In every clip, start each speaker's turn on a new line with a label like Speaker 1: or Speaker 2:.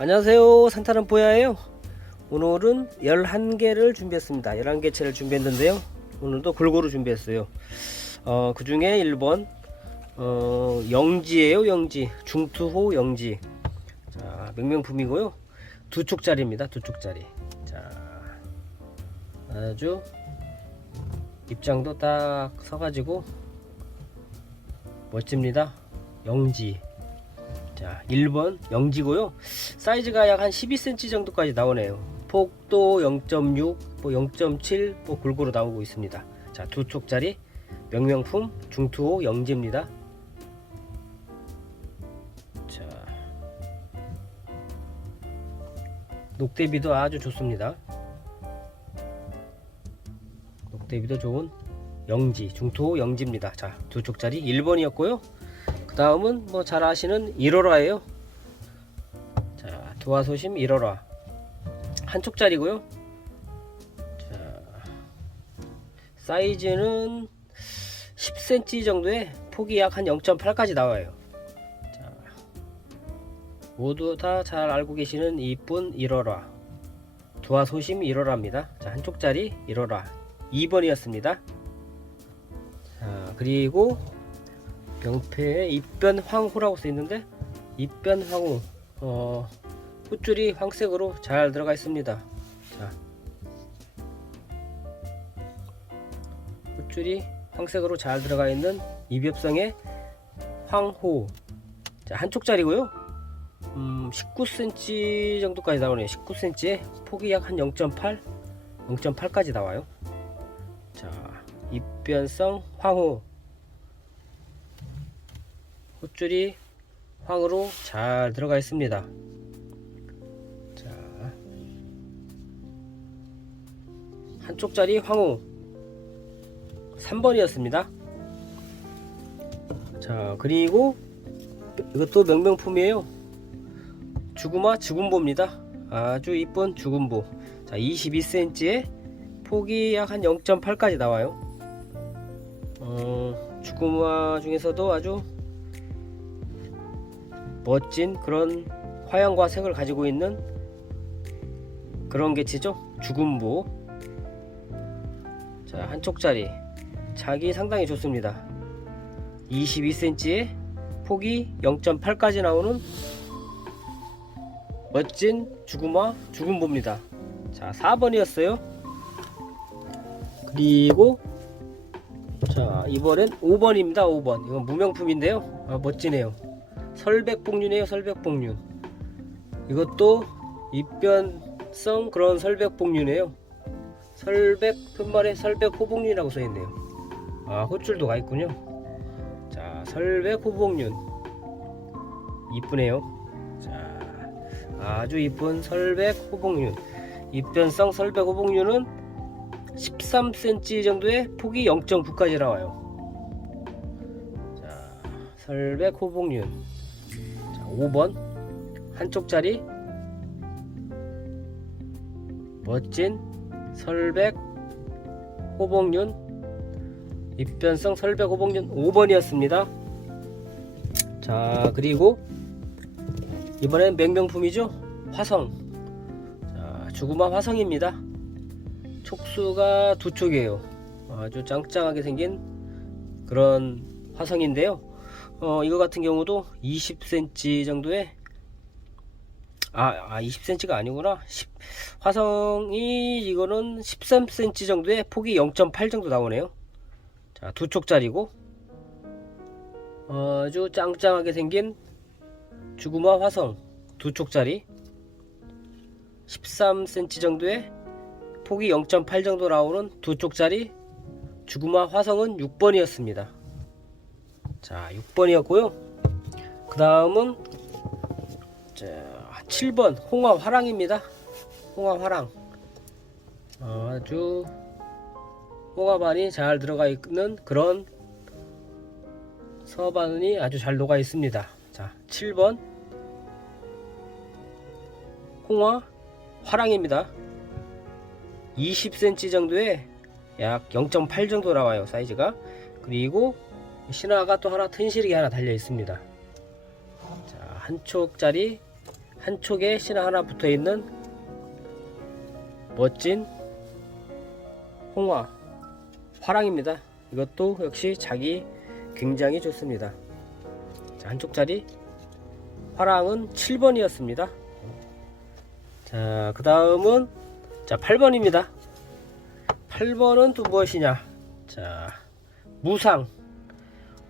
Speaker 1: 안녕하세요. 산타는 뽀야예요. 오늘은 11개를 준비했습니다. 11개 채를 준비했는데요. 오늘도 골고루 준비했어요. 어, 그 중에 1번 어, 영지예요 영지. 중투호 영지. 자 명명품이고요. 두 촉짜리입니다 두 촉짜리. 자 아주 입장도 딱 서가지고 멋집니다. 영지 자 1번 영지고요. 사이즈가 약 한 12cm 정도까지 나오네요. 폭도 0.6 뭐 0.7 뭐 골고루 나오고 있습니다. 자두 촉짜리 명명품 중투호 영지입니다. 자 녹대비도 아주 좋습니다. 녹대비도 좋은 영지 중투호 영지입니다. 자두 촉짜리 1번이었고요 그 다음은 뭐 잘 아시는 1호라예요. 자 도화소심 1호라 한 쪽짜리고요. 자 사이즈는 10cm 정도의 폭이 약 한 0.8까지 나와요. 자 모두 다 잘 알고 계시는 이쁜 1호라 도화소심 1호라입니다. 자 한쪽짜리 1호라 2번이었습니다. 자 그리고 병패에 입변 황후라고 써 있는데 입변 황후 어 붓줄이 황색으로 잘 들어가 있습니다. 자 붓줄이 황색으로 잘 들어가 있는 이벽성의 황호 자 한쪽짜리고요. 음 19cm 정도까지 나오네요. 19cm에 폭이 약 한 0.8 0.8까지 나와요. 자 입변성 황호 콧줄이 황으로 잘 들어가 있습니다. 자, 한쪽짜리 황후 3번이었습니다. 자, 그리고 이것도 명명품이에요. 주구마 주군보입니다. 아주 이쁜 주군보. 자, 22cm에 폭이 약 한 0.8까지 나와요. 어, 주구마 중에서도 아주 멋진 그런 화양과 색을 가지고 있는 그런 개체죠? 죽음보 자 한쪽짜리. 작이 상당히 좋습니다. 22cm에 폭이 0.8까지 나오는 멋진 죽음화 죽음보입니다. 자 4번이었어요. 그리고 자 이번엔 5번입니다 5번. 이건 무명품인데요. 아, 멋지네요 설백복륜이에요 설백복륜. 이것도 입변성 그런 설백복륜이에요. 설백 푯말에 설백호복륜이라고 써있네요. 아 호줄도 가 있군요. 자 설백호복륜. 이쁘네요. 자 아주 이쁜 설백호복륜. 입변성 설백호복륜은 13cm 정도의 폭이 0.9까지 나와요. 자 설백 호복륜. 자, 5번 한쪽짜리 멋진 설백 호복륜 입변성 설백 호복륜 5번이었습니다. 자 그리고 이번엔 맹명품이죠 화성 자 주구마 화성입니다. 촉수가 두 촉이에요. 아주 짱짱하게 생긴 그런 화성인데요. 어, 이거 같은 경우도 20cm 정도의 아, 아 20cm가 아니구나. 10, 화성이 이거는 13cm 정도의 폭이 0.8 정도 나오네요. 자 두 촉짜리고 아주 짱짱하게 생긴 주구마 화성 두 촉짜리. 13cm 정도의 폭이 0.8 정도 나오는 두 촉짜리 주구마 화성은 6번이었습니다 자 6번이었고요. 그 다음은 자 7번 홍화 화랑입니다. 홍화 화랑. 아주 홍화반이 잘 들어가 있는 그런 서반이 아주 잘 녹아 있습니다. 자 7번. 홍화 화랑입니다. 20cm 정도의 약0.8 정도 나와요 사이즈가. 그리고 신화가 또 하나 튼실하게 하나 달려 있습니다 자 한쪽짜리 한쪽에 신화 하나 붙어 있는 멋진 홍화 화랑입니다. 이것도 역시 자기 굉장히 좋습니다. 자, 한쪽짜리 화랑은 7번이었습니다. 자, 그 다음은 자, 8번입니다. 8번은 또 무엇이냐? 자, 무상.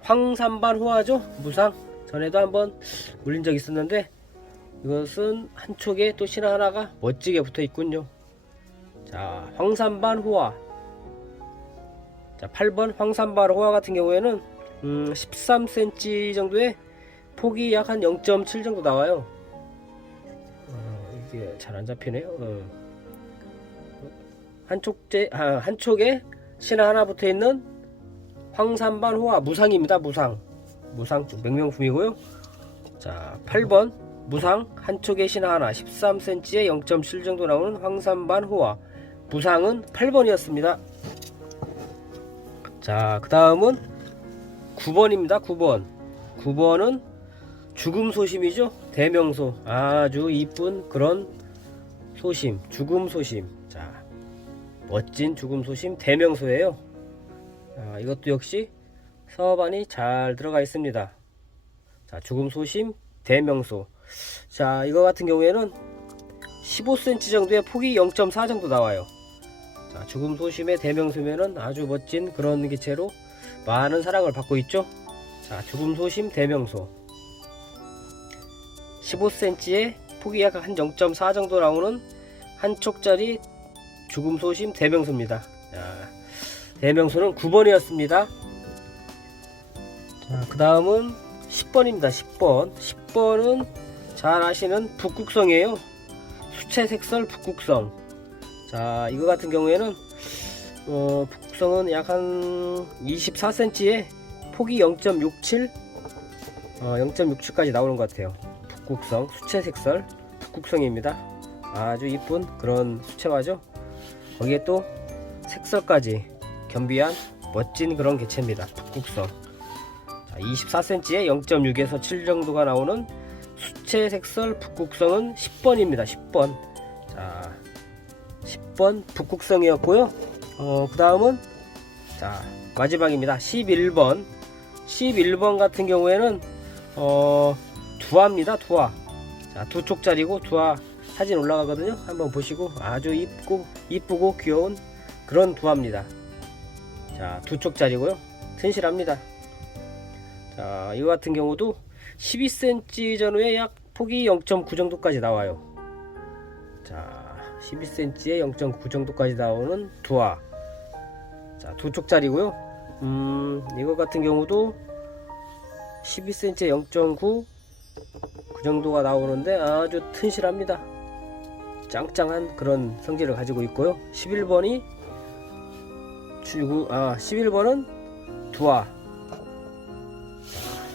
Speaker 1: 황산반 호화죠? 무상. 전에도 한번 올린 적 있었는데 이것은 한쪽에 또 신화 하나가 멋지게 붙어 있군요. 자, 황산반 호화. 자, 8번 황산반 호화 같은 경우에는 음, 13cm 정도의 폭이 약 한 0.7 정도 나와요. 어, 이게 잘 안 잡히네요. 어. 한쪽제 아, 한쪽에 신화 하나 붙어 있는 황산반 호화 무상입니다. 무상. 무상 좀 명명품이고요. 자, 8번 무상 한쪽에 신화 하나 13cm에 0.7 정도 나오는 황산반 호화 무상은 8번이었습니다. 자, 그 다음은 9번입니다. 9번. 9번은 죽음 소심이죠. 대명소. 아주 이쁜 그런 소심. 죽음 소심. 자, 멋진 죽음 소심 대명소예요. 아, 이것도 역시 서반이 잘 들어가 있습니다. 자, 죽음 소심 대명소. 자, 이거 같은 경우에는 15cm 정도의 폭이 0.4 정도 나와요. 자, 죽음 소심의 대명소면은 아주 멋진 그런 기체로 많은 사랑을 받고 있죠. 자, 죽음 소심 대명소. 15cm의 폭이 약 한 0.4 정도 나오는 한쪽짜리 죽음 소심 대명소입니다. 자, 대명소는 9번이었습니다. 자, 그 다음은 10번입니다. 10번. 10번은 잘 아시는 북극성이에요. 수채색설 북극성. 자, 이거 같은 경우에는 어, 북극성은 약 한 24cm에 폭이 0.67, 어, 0.67까지 나오는 것 같아요. 북극성 수채색설 북극성입니다. 아주 이쁜 그런 수채화죠. 거기에 또 색설까지 겸비한 멋진 그런 개체입니다. 북극성. 자, 24cm에 0.6에서 7 정도가 나오는 수채 색설 북극성은 10번입니다. 10번. 자, 10번 북극성이었고요. 어, 그 다음은 자 마지막입니다. 11번. 11번 같은 경우에는 어, 두화입니다. 두화. 자, 두 쪽짜리고 두화 사진 올라가거든요. 한번 보시고 아주 이쁘고 이쁘고 귀여운 그런 두화입니다. 자, 두 쪽짜리고요. 튼실합니다. 자, 이거 같은 경우도 12cm 전후에 약 폭이 0.9 정도까지 나와요. 자, 12cm에 0.9 정도까지 나오는 두화. 자, 두 쪽짜리고요. 음, 이거 같은 경우도 12cm에 0.9 그 정도가 나오는데 아주 튼실합니다. 짱짱한 그런 성질을 가지고 있고요. 11번이 주구 아 11번은 두화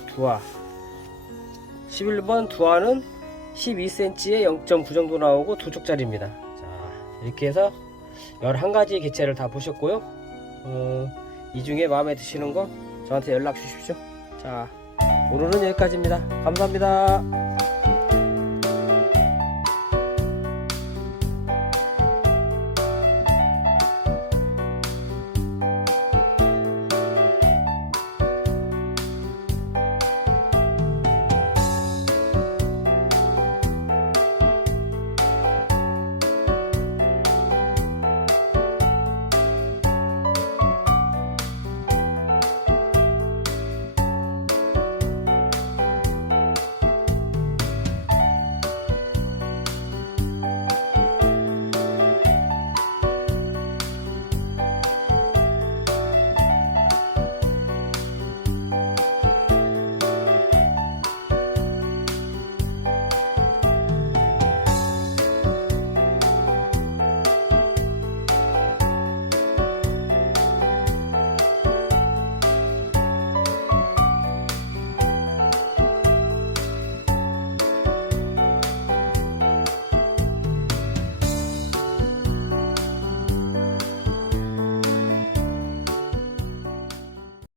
Speaker 1: 두화 11번 두화는 12cm에 0.9 정도 나오고 두 쪽짜리입니다. 자 이렇게 해서 11가지 개체를 다 보셨고요. 어, 이 중에 마음에 드시는 거 저한테 연락 주십시오. 자 오늘은 여기까지입니다. 감사합니다.